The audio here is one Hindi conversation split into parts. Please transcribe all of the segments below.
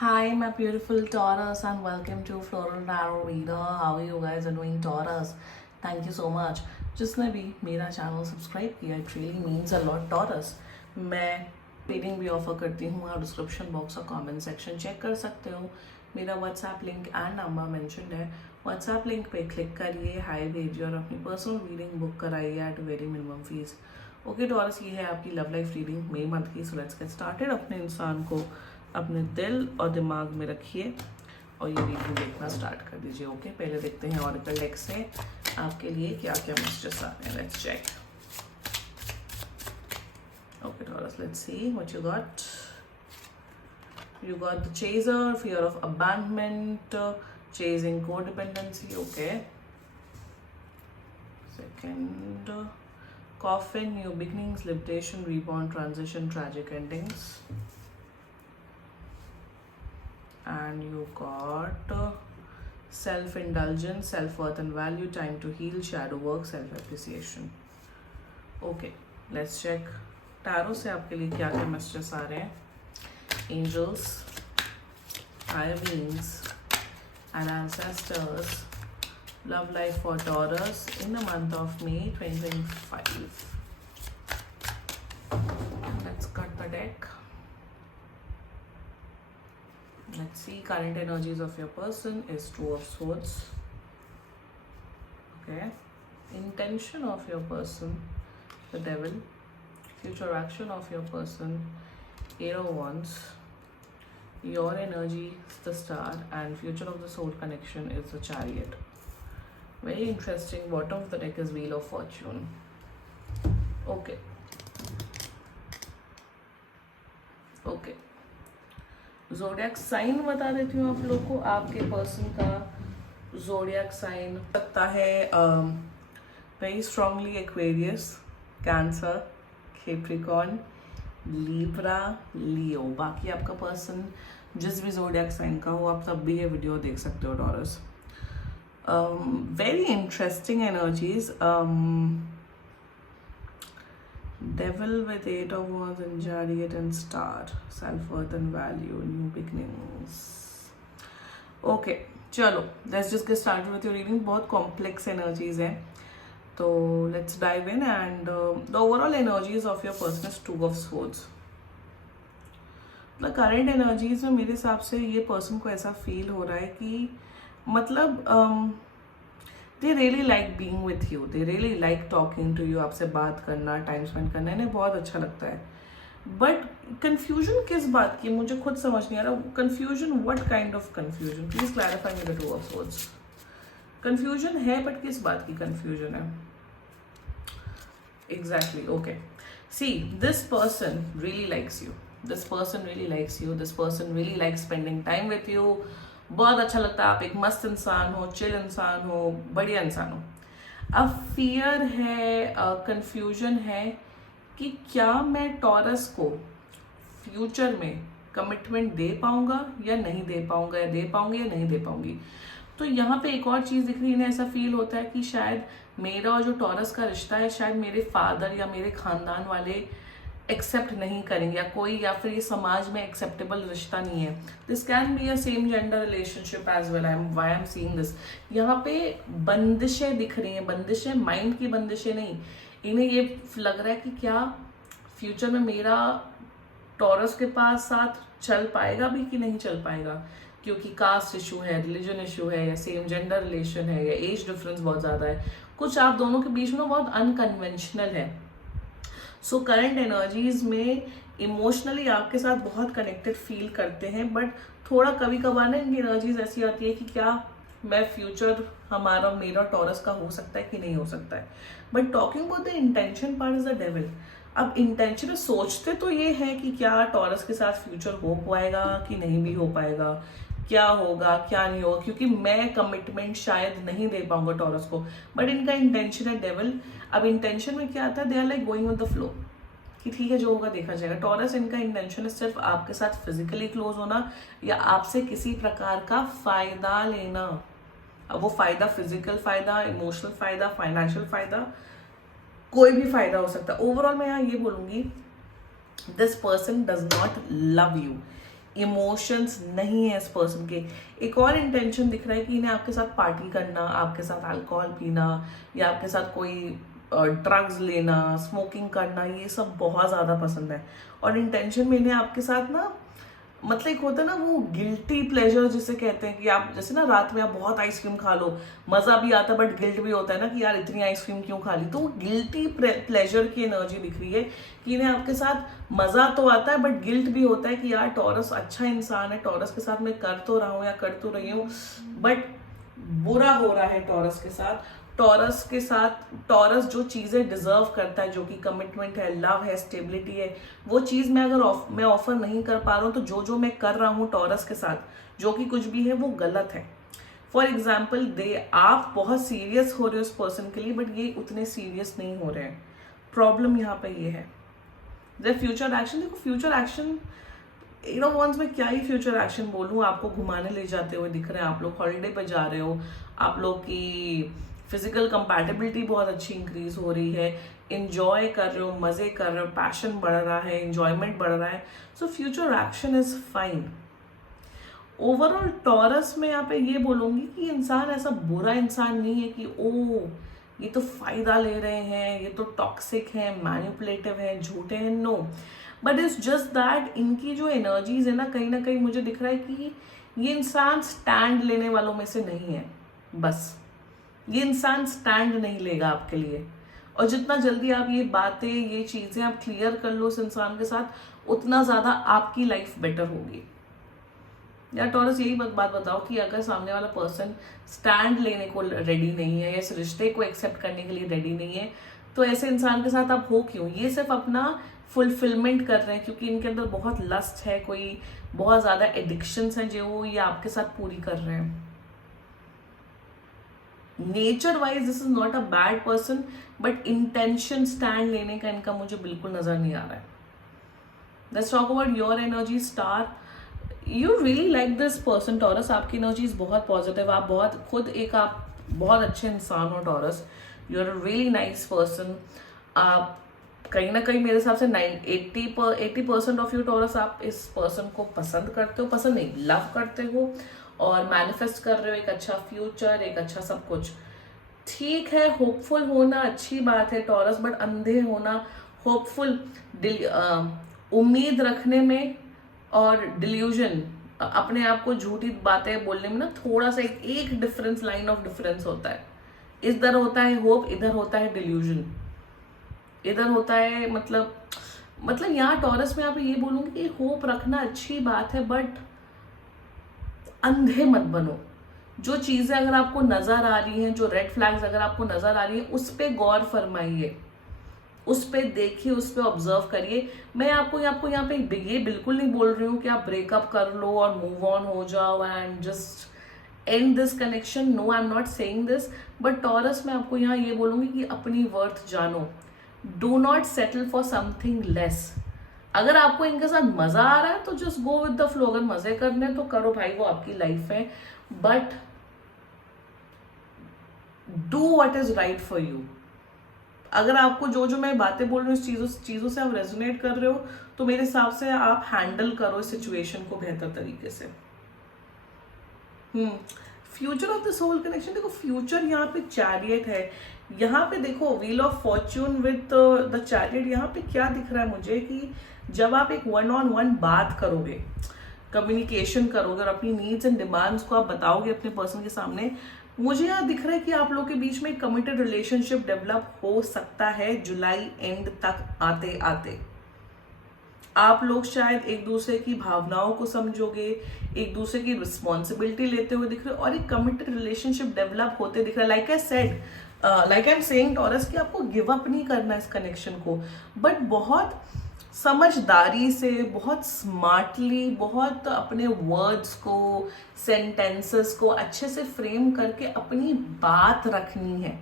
Hi, my beautiful Taurus, and welcome to Floral Tarot Reader. How are you guys are doing, Taurus? Thank you so much. जिसने भी मेरा चैनल सब्सक्राइब किया, it really means a lot, Taurus. मैं रीडिंग भी ऑफर करती हूँ. आप डिस्क्रिप्शन बॉक्स और कमेंट सेक्शन चेक कर सकते हो. मेरा WhatsApp link and number mentioned है. व्हाट्सएप लिंक पे क्लिक करिए, हाई भेजिए और अपनी पर्सनल रीडिंग बुक कराइए at very minimum fees. Okay Taurus, ये है आपकी लव लाइफ रीडिंग मई मंथ की. So let's get started. अपने इंसान को अपने दिल और दिमाग में रखिए और ये रीडिंग देखना स्टार्ट कर दीजिए. ओके, पहले देखते हैं ऑरेकल डेक से आपके लिए क्या क्या मैसेजेस आ रहे हैं. Let's check. Okay Taurus, let's see what you got. You got the chaser, fear of abandonment, chasing codependency. Okay. Second, coffin, new beginnings, limitation, reborn, transition, tragic endings. And you got self-indulgence, self-worth and value, time to heal, shadow work, self-appreciation. Okay, let's check tarot से आपके लिए क्या क्या messages आ रहे हैं. Angels, higher beings and ancestors. Love life for Taurus in the month of May 2025. Let's cut the deck. Let's see. Current energies of your person is Two of Swords. Okay. Intention of your person, the Devil. Future action of your person, Eight of Wands. Your energy is the Star, and future of the soul connection is the Chariot. Very interesting. Bottom of the deck is Wheel of Fortune. Okay. Okay. Zodiac sign बता देती हूँ आप लोग को. आपके पर्सन का zodiac sign सकता है very strongly Aquarius, Cancer, Capricorn, Libra, Leo. बाकी आपका पर्सन जिस भी zodiac sign का हो, आप तब भी ये वीडियो देख सकते हो taurus. Very interesting energies. Devil with Eight of Wands and Chariot and Star. Self-worth and value, new beginnings. Okay, चलो let's just get started with your reading. बहुत complex energies हैं, तो let's dive in. And the overall energies of your person is Two of Swords. The current energies में मेरे हिसाब से ये पर्सन को ऐसा फील हो रहा है कि मतलब they really like being with you, they really like talking to you. आपसे बात करना, टाइम स्पेंड करना इन्हें बहुत अच्छा लगता है. बट कन्फ्यूजन किस बात की मुझे खुद समझ नहीं आ रहा. Confusion, what kind of confusion? Please clarify me the Two of Swords. Confusion है, बट किस बात की कन्फ्यूजन है exactly? Okay, see this person really likes you. This person really likes you. This person really likes spending time with you. बहुत अच्छा लगता है. आप एक मस्त इंसान हो, चिल इंसान हो, बढ़िया इंसान हो. अब फियर है, कंफ्यूजन है कि क्या मैं टॉरस को फ्यूचर में कमिटमेंट दे पाऊंगा या नहीं दे पाऊंगा, या दे पाऊंगी या नहीं दे पाऊंगी. तो यहाँ पे एक और चीज़ दिख रही है. ऐसा फील होता है कि शायद मेरा और जो टॉरस का रिश्ता है, शायद मेरे फादर या मेरे खानदान वाले एक्सेप्ट नहीं करेंगे, या कोई, या फिर ये समाज में एक्सेप्टेबल रिश्ता नहीं है. This can be a same gender relationship as well. I am seeing this. यहाँ पे बंदिशें दिख रही हैं. बंदिशें माइंड की बंदिशें नहीं. इन्हें ये लग रहा है कि क्या फ्यूचर में मेरा टॉरस के पास साथ चल पाएगा भी कि नहीं चल पाएगा, क्योंकि कास्ट इशू है, रिलीजन इशू है, या सेम जेंडर रिलेशन है, या एज डिफरेंस बहुत ज़्यादा है. कुछ आप दोनों के बीच में बहुत अनकन्वेंशनल है. सो करंट एनर्जीज में इमोशनली आपके साथ बहुत कनेक्टेड फील करते हैं, बट थोड़ा कभी कभार ना इनकी एनर्जीज ऐसी आती है कि क्या मैं फ्यूचर हमारा मेरा टॉरस का हो सकता है कि नहीं हो सकता है. But talking about the intention part is the devil. अब इंटेंशन सोचते तो ये है कि क्या टॉरस के साथ फ्यूचर हो पाएगा कि नहीं भी हो पाएगा, क्या होगा क्या नहीं होगा, क्योंकि मैं कमिटमेंट शायद नहीं दे पाऊंगा टॉरस को. बट इनका इंटेंशन है डेविल. अब इंटेंशन में क्या आता है? They are like going with the flow, कि ठीक है जो होगा देखा जाएगा. टॉरस इनका इंटेंशन है सिर्फ आपके साथ फिजिकली क्लोज होना, या आपसे किसी प्रकार का फायदा लेना. अब वो फायदा फिजिकल फायदा, इमोशनल फायदा, फाइनेंशियल फायदा, कोई भी फायदा हो सकता है. ओवरऑल मैं यहाँ ये बोलूंगी, this person does not love you. Emotions नहीं है इस पर्सन के। एक और इंटेंशन दिख रहा है कि इन्हें आपके साथ पार्टी करना, आपके साथ अल्कोहल पीना, या आपके साथ कोई ड्रग्स लेना, स्मोकिंग करना, ये सब बहुत ज़्यादा पसंद है। और इंटेंशन में इन्हें आपके साथ ना, मतलब एक होता है ना वो गिल्टी प्लेजर जिसे कहते हैं, कि आप जैसे ना रात में आप बहुत आइसक्रीम खा लो, मज़ा भी आता है बट गिल्ट भी होता है ना कि यार इतनी आइसक्रीम क्यों खा ली। तो गिल्टी प्लेजर की एनर्जी दिख रही है कि इन्हें आपके साथ मज़ा तो आता है बट गिल्ट भी होता है कि यार टॉरस अच्छा इंसान है, टॉरस के साथ मैं कर तो रहा हूँ या कर तो रही हूँ, बट बुरा हो रहा है टॉरस के साथ। टॉरस के साथ, टॉरस जो चीज़ें डिजर्व करता है, जो कि कमिटमेंट है, लव है, स्टेबिलिटी है, वो चीज़ मैं अगर मैं ऑफर नहीं कर पा रहा हूँ, तो जो मैं कर रहा हूँ टॉरस के साथ, जो कि कुछ भी है, वो गलत है। फॉर एग्जाम्पल आप बहुत सीरियस हो रहे हो उस पर्सन के लिए, बट ये उतने सीरियस नहीं हो रहे हैं। प्रॉब्लम यहाँ पे ये है। फ्यूचर एक्शन देखो, फ्यूचर एक्शन वंस मैं क्या ही फ्यूचर एक्शन बोलूँ, आपको घुमाने ले जाते हुए दिख रहे हैं, आप लोग हॉलीडे पे जा रहे हो, आप लोग की फिजिकल कंपैटिबिलिटी बहुत अच्छी इंक्रीज हो रही है, इंजॉय कर रहे हो, मजे कर रहे हो, पैशन बढ़ रहा है, इंजॉयमेंट बढ़ रहा है। So future action is fine. Overall taurus में यहाँ पे ये बोलूंगी कि इंसान ऐसा बुरा इंसान नहीं है कि ओ ये तो फायदा ले रहे हैं, ये तो टॉक्सिक है, मैनिपुलेटिव है, झूठे हैं। No, but it's just that इनकी जो एनर्जीज है ना कहीं मुझे दिख रहा है कि ये इंसान स्टैंड लेने वालों में से नहीं है। बस ये इंसान स्टैंड नहीं लेगा आपके लिए, और जितना जल्दी आप ये बातें, ये चीजें आप क्लियर कर लो इस इंसान के साथ, उतना ज्यादा आपकी लाइफ बेटर होगी। यार टॉरस यही बात बताओ कि अगर सामने वाला पर्सन स्टैंड लेने को रेडी नहीं है, या इस रिश्ते को एक्सेप्ट करने के लिए रेडी नहीं है, तो ऐसे इंसान के साथ आप हो क्यों? ये सिर्फ अपना फुलफिलमेंट कर रहे हैं क्योंकि इनके अंदर बहुत लस्ट है, कोई बहुत ज्यादा एडिक्शंस हैं जो ये आपके साथ पूरी कर रहे हैं। Nature wise this is not a bad person, but intention stand लेने का इनका मुझे बिल्कुल नजर नहीं आ रहा है। Let's talk about your energy star. You really like this person Taurus, आपकी एनर्जीज बहुत पॉजिटिव, आप बहुत अच्छे इंसान हो Taurus, you are a really nice person. आप कहीं ना कहीं मेरे हिसाब से 80% ऑफ यू टॉरस आप इस पर्सन को पसंद करते हो, पसंद नहीं लव करते हो, और मैनिफेस्ट कर रहे हो एक अच्छा फ्यूचर, एक अच्छा सब कुछ। ठीक है, होपफुल होना अच्छी बात है टॉरस, बट अंधे होना, होपफुल उम्मीद रखने में और डिल्यूजन, अपने आप को झूठी बातें बोलने में ना थोड़ा सा एक डिफरेंस, लाइन ऑफ डिफरेंस होता है। इधर होता है होप, इधर होता है डिल्यूजन, इधर होता है मतलब यहाँ टॉरस में आप ये बोलूंगी कि होप रखना अच्छी बात है, बट अंधे मत बनो। जो चीजें अगर आपको नजर आ रही हैं, जो रेड फ्लैग्स अगर आपको नजर आ रही है, उस पर गौर फरमाइए, उस पर देखिए, उस पर ऑब्जर्व करिए। मैं आपको यहाँ पे ये बिल्कुल नहीं बोल रही हूँ कि आप ब्रेकअप कर लो और मूव ऑन हो जाओ and just end this connection. No, I am not saying this, but Taurus मैं आपको यहाँ ये बोलूंगी कि अपनी वर्थ जानो, do not settle for something less. अगर आपको इनके साथ मजा आ रहा है तो just go with the flow, अगर मजे करने तो करो भाई, वो आपकी लाइफ है, but do what is right for you. अगर आपको जो मैं बातें बोल रही हूँ इस चीजों से आप रेजोनेट कर रहे हो, तो मेरे हिसाब से आप हैंडल करो इस सिचुएशन को बेहतर तरीके से। Future of the soul connection, देखो फ्यूचर यहाँ पे चैरियट है, यहाँ पे देखो wheel of fortune with the chariot. यहाँ पे क्या दिख रहा है मुझे कि जब आप एक 1-on-1 बात करोगे, कम्युनिकेशन करोगे और अपनी नीड्स एंड डिमांड्स को आप बताओगे अपने पर्सन के सामने, मुझे यहाँ दिख रहा है कि आप लोग के बीच में एक कमिटेड रिलेशनशिप डेवलप हो सकता है जुलाई एंड तक आते आते। आप लोग शायद एक दूसरे की भावनाओं को समझोगे, एक दूसरे की रिस्पॉन्सिबिलिटी लेते हुए दिख रहे हो, और एक कमिटेड रिलेशनशिप डेवलप होते दिख रहा है। Like I said, like I am saying taurus, कि आपको गिव अप नहीं करना इस कनेक्शन को, बट बहुत समझदारी से, बहुत स्मार्टली, बहुत अपने वर्ड्स को, सेंटेंसेस को अच्छे से फ्रेम करके अपनी बात रखनी है,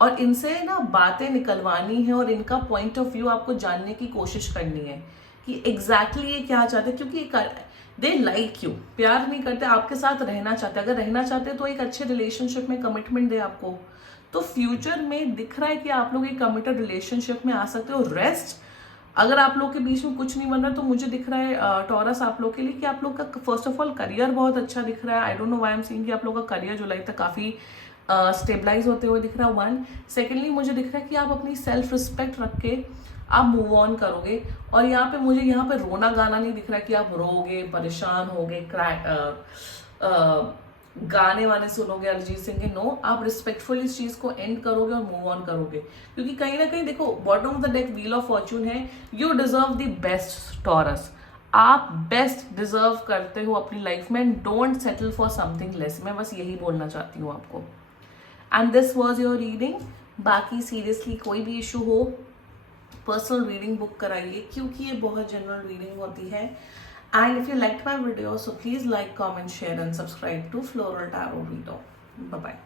और इनसे ना बातें निकलवानी है, और इनका पॉइंट ऑफ व्यू आपको जानने की कोशिश करनी है कि एग्जैक्टली ये क्या चाहते हैं, क्योंकि दे लाइक यू, प्यार नहीं करते, आपके साथ रहना चाहते। अगर रहना चाहते तो एक अच्छे रिलेशनशिप में कमिटमेंट दे आपको। तो फ्यूचर में दिख रहा है कि आप लोग एक कमिटेड रिलेशनशिप में आ सकते हो। रेस्ट अगर आप लोग के बीच में कुछ नहीं बन रहा तो मुझे दिख रहा है टॉरस आप लोग के लिए कि आप लोग का फर्स्ट ऑफ ऑल करियर बहुत अच्छा दिख रहा है। I don't know why I am seeing कि आप लोग का करियर जुलाई तक काफी स्टेबलाइज होते हुए दिख रहा है। वन, सेकेंडली मुझे दिख रहा है कि आप अपनी सेल्फ रिस्पेक्ट रख के आप मूव ऑन करोगे। और यहाँ पे मुझे यहाँ पे रोना गाना नहीं दिख रहा कि आप रोगे, परेशान होगे, गाने वाने सुनोगे अरिजीत सिंह के। नो, आप रिस्पेक्टफुल इस चीज को एंड करोगे और मूव ऑन करोगे, क्योंकि कहीं ना कहीं देखो bottom of the deck wheel of fortune है। You deserve the best Taurus, आप बेस्ट डिजर्व करते हो अपनी लाइफ में। Don't settle for something less, मैं बस यही बोलना चाहती हूँ आपको। And this was your reading. बाकी सीरियसली कोई भी इशू हो, पर्सनल रीडिंग बुक कराइए, क्योंकि ये बहुत जनरल रीडिंग होती है। And if you liked my video, so please like, comment, share and subscribe to Floral Tarot Reader. Bye bye.